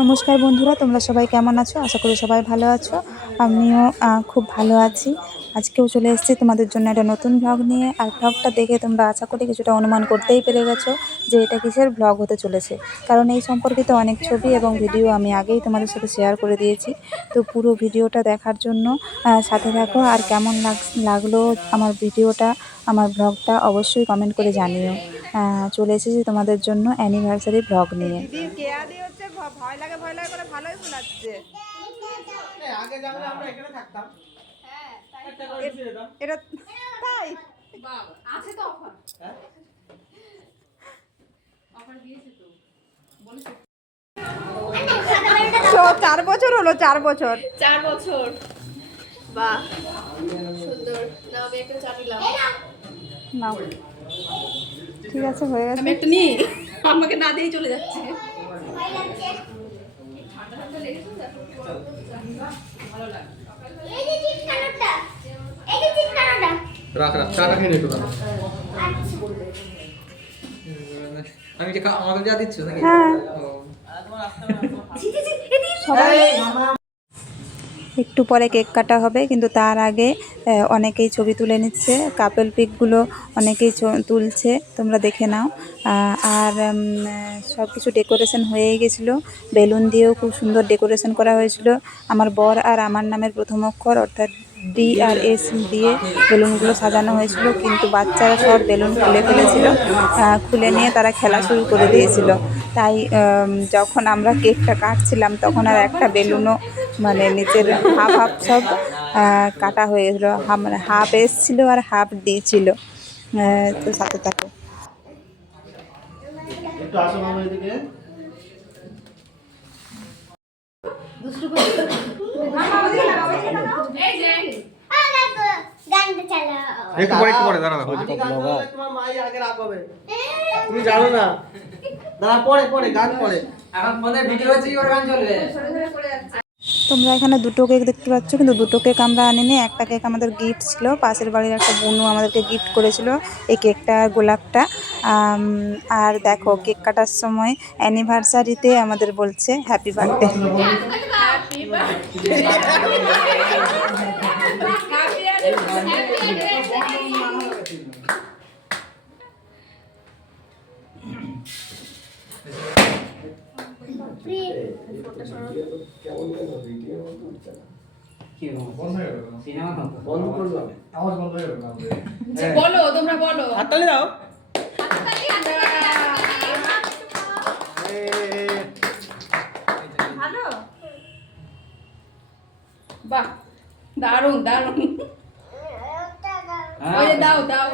নমস্কার বন্ধুরা, তোমরা সবাই কেমন আছো? আশা করি সবাই ভালো আছো। আমিও খুব ভালো আছি। আজকেও চলে এসেছি তোমাদের জন্য একটা নতুন ভ্লগ নিয়ে। আর ভ্লগটা দেখে তোমরা আশা করি কিছুটা অনুমান করতেই পেরে গেছো যে এটা কিসের ভ্লগ হতে চলেছে, কারণ এই সম্পর্কিত অনেক ছবি এবং ভিডিও আমি আগেই তোমাদের সাথে শেয়ার করে দিয়েছি। তো পুরো ভিডিওটা দেখার জন্য সাথে থাকো। আর কেমন লাগলো আমার ভিডিওটা, আমার ভ্লগটা অবশ্যই কমেন্ট করে জানিও। চলে এসেছি তোমাদের জন্য অ্যানিভার্সারি ভ্লগ নিয়ে। ভয় লাগে ভয় লাগে করে ভালোই শোনাচ্ছে। আগে জানলে আমরা এখানে থাকতাম। হ্যাঁ এটা তাই বাবা আছে তো অফার। হ্যাঁ অফার দিয়েছে তো বলেছে। 4 বছর হলো, 4 বছর। 4 বছর বাহ সুন্দর। নাও আমি একটা চা নিলাম। নাও, ঠিক আছে, হয়ে গেছে। আমি একটা নিই, আমাকে না দিয়েই চলে যাচ্ছে। ভালো লাগে এই যে চিৎকারটা, এই যে চিৎকারটা রাখ চাটা খেয়ে নিতে পারো। আমি যে আমাকে যা দিচ্ছ নাকি? হ্যাঁ, সবাই একটু পরে কেক কাটা হবে, কিন্তু তার আগে অনেকেই ছবি তুলে নিচ্ছে। কাপল পিকগুলো অনেকেই তুলছে, তোমরা দেখে নাও। আর সব কিছু ডেকোরেশন হয়েই গেছিলো। বেলুন দিয়েও খুব সুন্দর ডেকোরেশন করা হয়েছিল। আমার বর আর আমার নামের প্রথম অক্ষর অর্থাৎ ডি আর এস দিয়ে বেলুনগুলো সাজানো হয়েছিল, কিন্তু বাচ্চারা সব বেলুন খুলে ফেলেছিল। খুলে নিয়ে তারা খেলা শুরু করে দিয়েছিল। তাই যখন আমরা কেকটা কাটছিলাম তখন আর একটা বেলুনও মানে নিচের হাফ সব কাটা হয়ে গেছিলো। মানে হাফ এসছিল আর হাফ দিয়েছিল। তো সাথে থাকো। একটু আসো মামা এদিকে। দুষ্টু করে মামা ওদিকে লাগাও, ওদিকে লাগাও। এই যে গানটা চালাও। একটু পরে দাঁড়া তোমার মাই আগে রাখবে। তুমি জানো না। দাঁড়া পরে গান পরে। এখন ফোনে ভিডিও হচ্ছে কি করে গান চলবে? তোমরা এখানে দুটো কেক দেখতে পাচ্ছ, কিন্তু দুটো কেক আমরা আনিনি। একটা কেক আমাদের গিফট ছিল, পাশের বাড়ির একটা বোনু আমাদেরকে গিফট করেছিল এই কেকটা, গোলাপটা। আর দেখো কেক কাটার সময় অ্যানিভার্সারিতে আমাদের বলছে হ্যাপি বার্থডে। বলো তোমরা বলো, হাততালি দাও। ভালো বাহ দারুন দারুন। ওই যে দাও দাও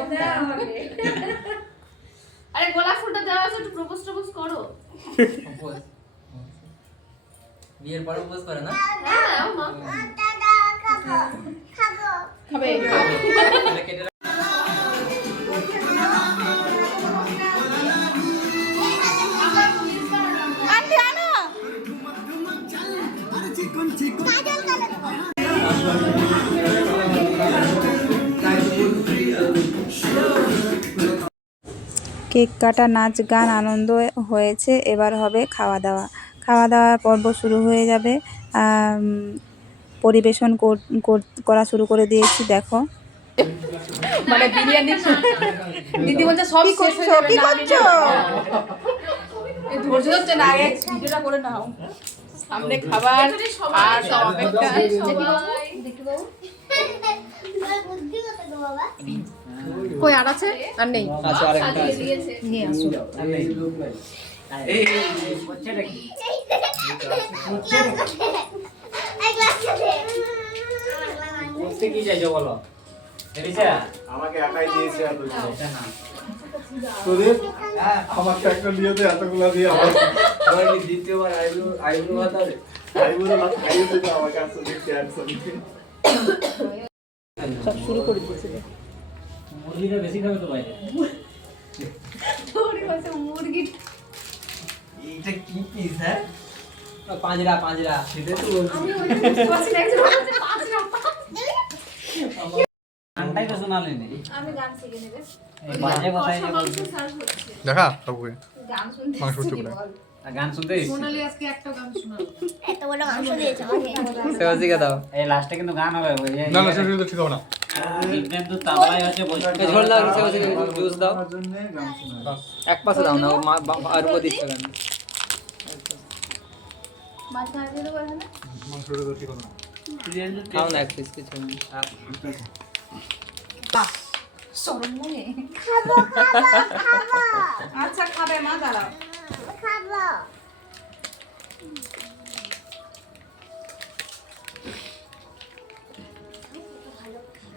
আরে গোলাপ ফুলটা দেওয়া আছে, একটু প্রপোজ করো। বিয়ের পরে প্রপোজ করে না? হ্যাঁ ও মা খাবে আন্টি আনো। কেক কাটা, নাচ গান, আনন্দ হয়েছে। এবার হবে খাওয়া দাওয়া। খাওয়া দাওয়ার পর্ব শুরু হয়ে যাবে। পরিবেশন করা শুরু করে দিয়েছি, দেখো। মানে বিরিয়ানি দিদি বলছে সব শেষ হয়ে যাবে। কি করছো? এই ধৈর্য ধরছে না, আগে ভিডিওটা করে নাও। সামনে খাবার আর সব অপেক্ষা। কই আর আছে? আর নেই, আছে আরেকটা আছে। নিয়ে আসো। এই হচ্ছেটা কি? করতে কি চাইছো বলো? এরিসা আমাকে একাই দিয়েছে এত কিছু। এটা না। তোদের আমাকে একটা দিয়ে দে, এতগুলো দিয়ে আমার কি দ্বিতীয়বার আইব্রো বাতাবে? আইবুড়ো না খাইয়ে দিতে আমাকে আসতে দেখতে আসছে। সব শুরু করে দিয়েছে। মুরগিটা বেশি খাবে তো বাইরে। তোরই বলছে মুরগি। এইটা কি পিস হ্যাঁ? পাঁজরা সেটা তো বলছি। আমি ওই বুঝতে পারছি না, একজন বলছে পাঁচরা। গানটাই তো শোনালে নি। আমি গান শিখে নেবে। বাজে কথাই না বলছি। দেখা সবকে গান শুনতে মাংস শিখি টুকরা। বল। গান শুনতে সোনালি আজকে একটা গান শোনালো। এত বড় মাংস দিয়েছে আমাকে সেবাজিকে দাও। এই লাস্টে কিন্তু গান হবে ওই যে না না সেটা তো ঠিক হবে না। কিন্তু তাবলাই হচ্ছে বসে এই ঝোল দাও, সেবাজিকে জুস দাও। এক পাশে দাও না, ও আর উপর দিচ্ছে গান। মাংসটা তো ঠিক হবে না। খাও না এক পিস কিছু না। খাবো খাবো খাবো আচ্ছা খাবে মা, দাঁড়াও। খাবো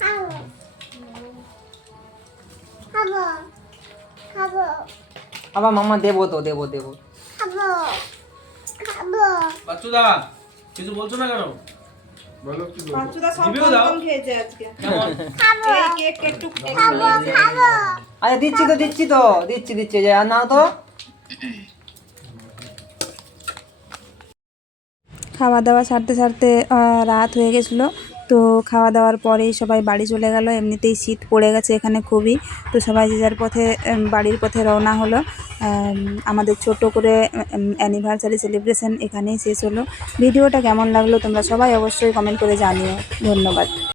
খাবো খাবো খাবো আবার মামা দেবো তো, দেবো দেবো। খাবো খাবো বাচ্চুদা কিছু বলছো না কেন? বলো কি বলবো? পাঁচুদা সব রিভিউ দাও। কম খেয়েছে আজকে। কেমন? খাবো এই কেক একটু খাবো খাবো আরে দিচ্ছি তো, দিচ্ছি যে আর নাও তো। খাওয়া দাওয়া সারতে সারতে রাত হয়ে গেছিলো। তো খাওয়া দাওয়ার পরেই সবাই বাড়ি চলে গেল। এমনিতেই শীত পড়ে গেছে এখানে খুবই। তো সবাই যে যার পথে বাড়ির পথে রওনা হলো। আমাদের ছোট করে অ্যানিভার্সারি সেলিব্রেশন এখানেই শেষ হলো। ভিডিওটা কেমন লাগলো তোমরা সবাই অবশ্যই কমেন্ট করে জানিও। ধন্যবাদ।